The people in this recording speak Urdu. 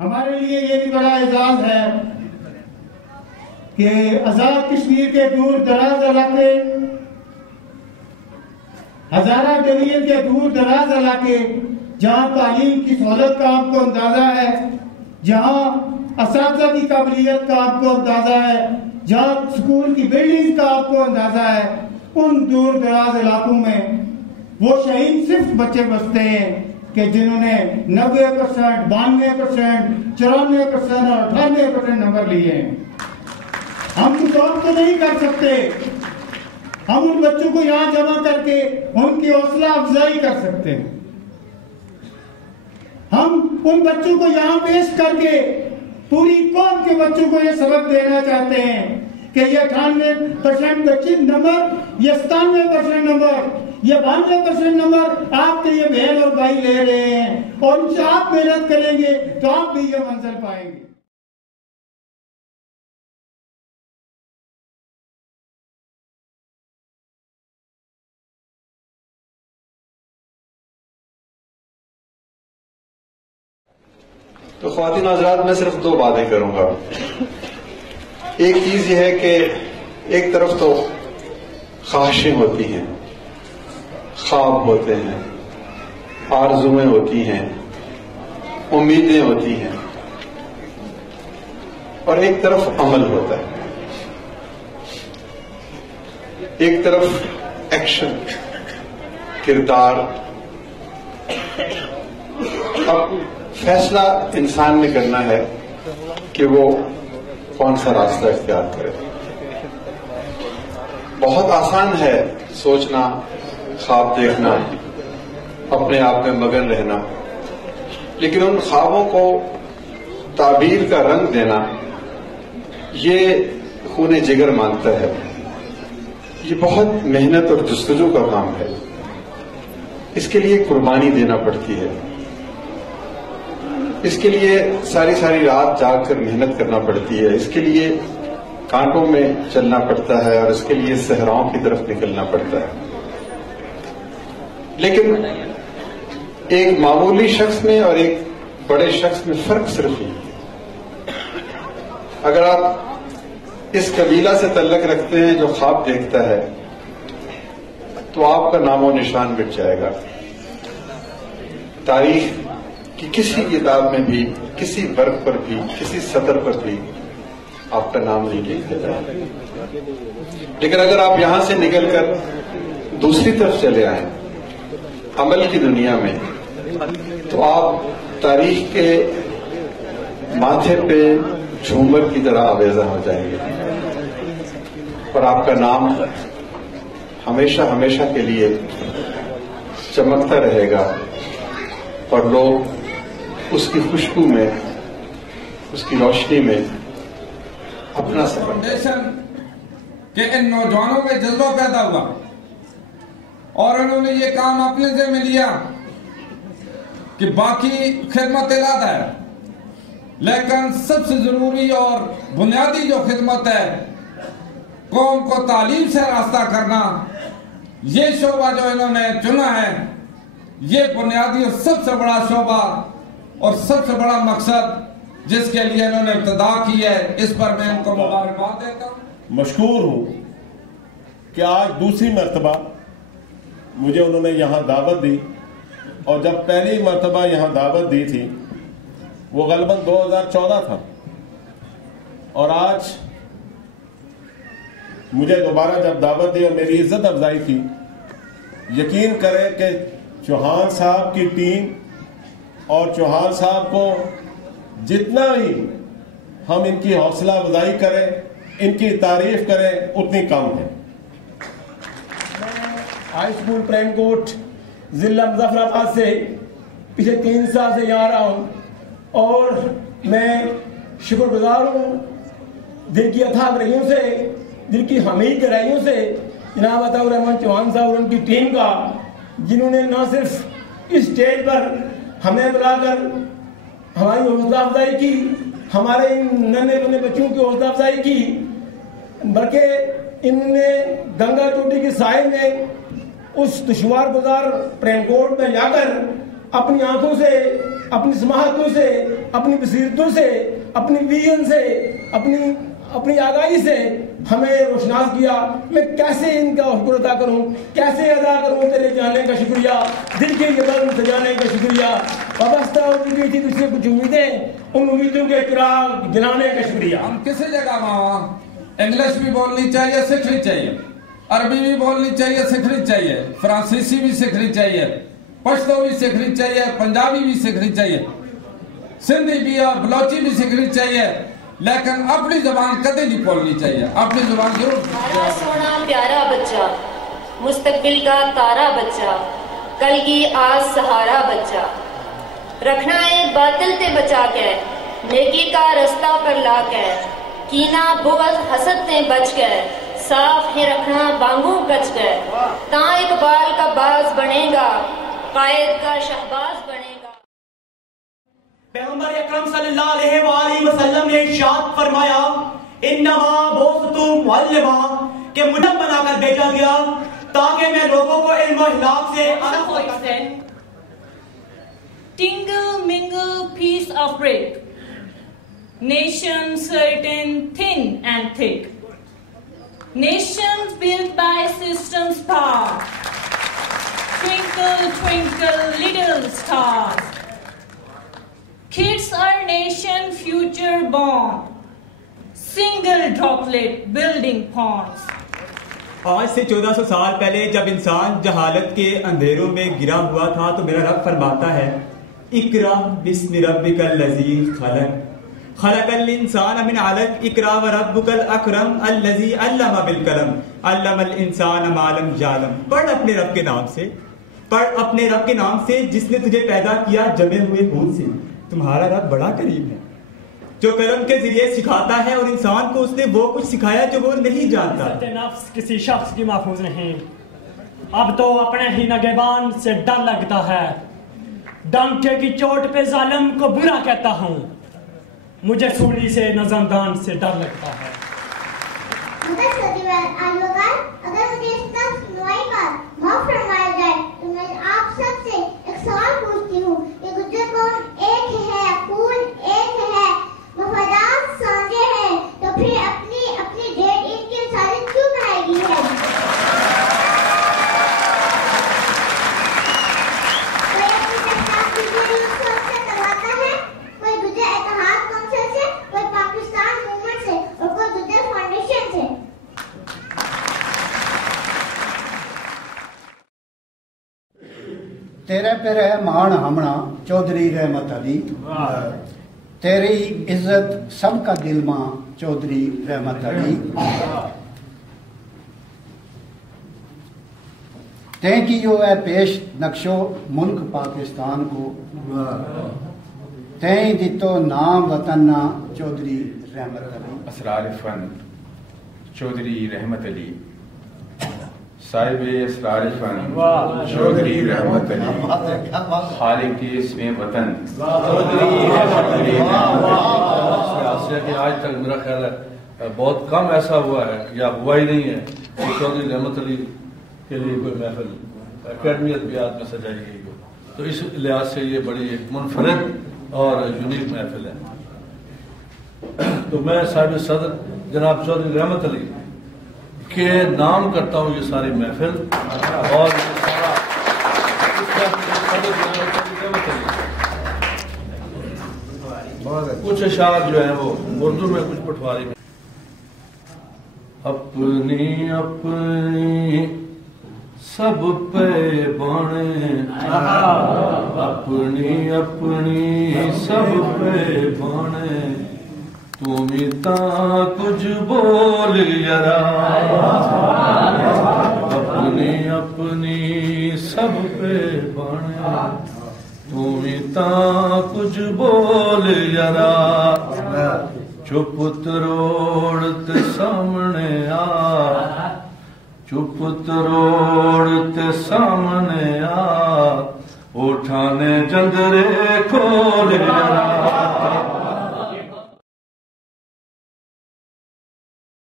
ہمارے لیے یہ بھی بڑا اعزاز ہے کہ آزاد کشمیر کے دور دراز علاقے، ہزارہ ڈویژن کے دور دراز علاقے، جہاں تعلیم کی سہولت کا آپ کو اندازہ ہے، جہاں اساتذہ کی قابلیت کا آپ کو اندازہ ہے، جہاں اسکول کی بلڈنگ کا آپ کو اندازہ ہے، ان دور دراز علاقوں میں وہ شہید صرف بچے بستے ہیں کہ جنہوں نے 90%، 92%، 94% اور 98% نمبر لیے ہیں۔ ہم کچھ اور تو نہیں کر سکتے، ہم ان بچوں کو یہاں جمع کر کے ان کی حوصلہ افزائی کر سکتے ہیں، ہم ان بچوں کو یہاں پیش کر کے پوری قوم کے بچوں کو یہ سبق دینا چاہتے ہیں کہ یہ 98% بچے نمبر، یہ 97% نمبر، یہ 92% نمبر آپ کے یہ بہن اور بھائی لے رہے ہیں، اور ان سے آپ محنت کریں گے تو آپ بھی یہ منزل پائیں گے۔ تو خواتین حضرات، میں صرف 2 باتیں کروں گا۔ ایک چیز یہ ہے کہ ایک طرف تو خواہشیں ہوتی ہیں، خواب ہوتے ہیں، آرزویں ہوتی ہیں، امیدیں ہوتی ہیں، اور ایک طرف عمل ہوتا ہے، ایک طرف ایکشن، کردار۔ اب فیصلہ انسان نے کرنا ہے کہ وہ کون سا راستہ اختیار کرے۔ بہت آسان ہے سوچنا، خواب دیکھنا، اپنے آپ میں مگن رہنا، لیکن ان خوابوں کو تعبیر کا رنگ دینا یہ خون جگر مانگتا ہے، یہ بہت محنت اور جستجو کا کام ہے، اس کے لیے قربانی دینا پڑتی ہے، اس کے لیے ساری رات جاگ کر محنت کرنا پڑتی ہے، اس کے لیے کانٹوں میں چلنا پڑتا ہے، اور اس کے لیے صحراؤں کی طرف نکلنا پڑتا ہے۔ لیکن ایک معمولی شخص میں اور ایک بڑے شخص میں فرق صرف یہ ہے، اگر آپ اس قبیلہ سے تعلق رکھتے ہیں جو خواب دیکھتا ہے تو آپ کا نام و نشان مٹ جائے گا، تاریخ کہ کسی کتاب میں بھی، کسی ورق پر بھی، کسی سطر پر بھی آپ کا نام نہیں لکھا جائے۔ لیکن اگر آپ یہاں سے نکل کر دوسری طرف چلے آئیں، عمل کی دنیا میں، تو آپ تاریخ کے ماتھے پہ جھومر کی طرح آویزہ ہو جائیں گے، اور آپ کا نام ہمیشہ کے لیے چمکتا رہے گا، اور لوگ اس کی خوشبو میں، اس کی روشنی میں اپنا فاؤنڈیشن کہ ان نوجوانوں میں جذبہ پیدا ہوا اور انہوں نے یہ کام اپنے ذمہ لیا کہ باقی خدمت علیحدہ ہے، لیکن سب سے ضروری اور بنیادی جو خدمت ہے، قوم کو تعلیم سے راستہ کرنا، یہ شعبہ جو انہوں نے چنا ہے، یہ بنیادی اور سب سے بڑا شعبہ اور سب سے بڑا مقصد جس کے لیے انہوں نے ابتدا کی ہے، اس پر میں ان کو مبارکباد دیتا ہوں۔ مشکور ہوں کہ آج دوسری مرتبہ مجھے انہوں نے یہاں دعوت دی، اور جب پہلی مرتبہ یہاں دعوت دی تھی وہ غالباً 2014 تھا، اور آج مجھے دوبارہ جب دعوت دی اور میری عزت افزائی کی، یقین کریں کہ چوہان صاحب کی ٹیم اور چوہان صاحب کو جتنا ہی ہم ان کی حوصلہ افزائی کریں، ان کی تعریف کریں، اتنی کم ہے۔ ہائی اسکول پریم کوٹ ضلع مظفر آباد سے پچھلے 3 سال سے یہاں رہا ہوں، اور میں شکر گزار ہوں دل کی اتھاگ رہیوں سے، دل کی حمید گہرائیوں سے جناب عطاء الرحمن چوہان صاحب اور ان کی ٹیم کا، جنہوں نے نہ صرف اس اسٹیج پر ہمیں بلا کر ہماری حوصلہ افزائی کی، ہمارے ان ننھے بنے بچوں کی حوصلہ افزائی کی، بلکہ انہوں نے گنگا چوٹی کی سائے میں اس دشوار گزار پریم کوٹ میں جا کر اپنی آنکھوں سے اپنی سماحتوں سے، اپنی بصیرتوں سے، اپنی ویژن سے، اپنی آگاہی سے ہمیں روشناس کیا. میں کیسے ان کا شکر ادا کروں، کیسے ادا کروں تیرے جانے کا شکریہ، دل کے یہ بلند سجانے کا شکریہ. وابستہ ہو چکی تھی تجھ سے کچھ امیدیں، ان امیدوں کے چراغ جلانے کا شکریہ. ہم کسی جگہ وہاں انگلش بھی بولنی چاہیے، سیکھنی چاہیے، عربی بھی بولنی چاہیے، سیکھنی چاہیے، فرانسیسی بھی سیکھنی چاہیے، پشتو بھی سیکھنی چاہیے، پنجابی بھی سیکھنی چاہیے، سندھی بھی اور بلوچی بھی سیکھنی چاہیے، لیکن اپنی زبان کدے نہیں بولنی چاہیے. اپنی زبان ضرور. ہمارا سونا پیارا بچہ، مستقبل کا تارا بچہ، کل کی آج سہارا بچہ، رکھنا ہے باطل تے بچا کے، نیکی کا رستہ پر لا کے، کینہ بغض حسد تے بچ کے، صاف ہی رکھنا بانگوں کچ کے، تاں اقبال کا باز بنے گا، قائد کا شہباز بنے گا. پیغمبر اکرم صلی اللہ علیہ وآلہ وسلم نے ارشاد فرمایا انما بعثت معلما، کہ مجھے بنا کر بھیجا گیا تاکہ میں لوگوں کو علم و اخلاق سے Tingle mingle piece of brick, nations certain thin and thick, nations built by systems power, twinkle twinkle little stars, kids are nation future born, single droplet building ponds. آج سے 1400 سال پہلے جب انسان جہالت کے اندھیروں میں گرا ہوا تھا تو میرا رب فرماتا ہے اقرا بسم ربک الذی خلق خلق الانسان من علق اقرا وربک الاکرم الذی علم بالقلم علم الانسان ما لم یعلم. پڑھ اپنے رب کے نام سے، پڑھ اپنے رب کے نام سے جس نے تجھے پیدا کیا جمے ہوئے خون سے. تمہارا رب بڑا کریم ہے جو قلم کے ذریعے سکھاتا ہے، اور انسان کو اس نے وہ کچھ سکھایا جو وہ نہیں جانتا. عزت نفس کسی شخص کی محفوظ نہیں، اب تو اپنے ہی نگہبان سے ڈر لگتا ہے. ڈنکے کی چوٹ پہ ظالم کو برا کہتا ہوں، مجھے سولی سے نظامدان سے ڈر لگتا ہے. اگر مجھے اس طرح سنوائی کا معاف فرمایا جائے تو میں آپ سب سے ایک سوال پوچھتی ہوں کہ گجر قوم ایک ہے، خون ایک ہے، مفادات سانجے ہیں، تو پھر اپنی ڈیٹ عید کی انسانیت کیوں بنائی گئی ہے؟ کوئی اپنی سرکار کی ضرورت سے کرواتا ہے، کوئی گجر اتحاد کونسل سے، کوئی پاکستان موومنٹ سے اور کوئی گجر فاؤنڈیشن سے. تیرے پہ رحمان ہمنا چودھری رحمت علی، تیری عزت سب کا دل ماں چودھری رحمت علی. تین کی جو ہے پیش نقشو ملک پاکستان کو، تین دیتو نام وطن نا چودھری رحمت علی. اسرار فن چودھری رحمت علی، صاحب اسرار فن چودھری رحمت علی، خالق اسم وطن چودھری رحمت علی. آج تک میرا خیال ہے بہت کم ایسا ہوا ہے یا ہوا ہی نہیں ہے کہ چودھری رحمت علی کے لیے کوئی محفل اکیڈمی ادبیات میں سجائی گئی ہو. تو اس لحاظ سے یہ بڑی ایک منفرد اور یونیک محفل ہے. تو میں صاحب صدر جناب چودھری رحمت علی کے نام کرتا ہوں یہ ساری محفل اور کچھ اشعار جو ہیں وہ اردو میں کچھ پٹواری میں. اپنی اپنی سب پہ بانے، اپنی اپنی سب پہ بانے، تمہیں تا کچھ بول یرا، اپنی اپنی سب پہ بانے، تمہیں تا کچھ بول یرا. چپ تروڑ تے سامنے آ، چپ تروڑ تے سامنے آ، اٹھانے جندرے کھول یرا.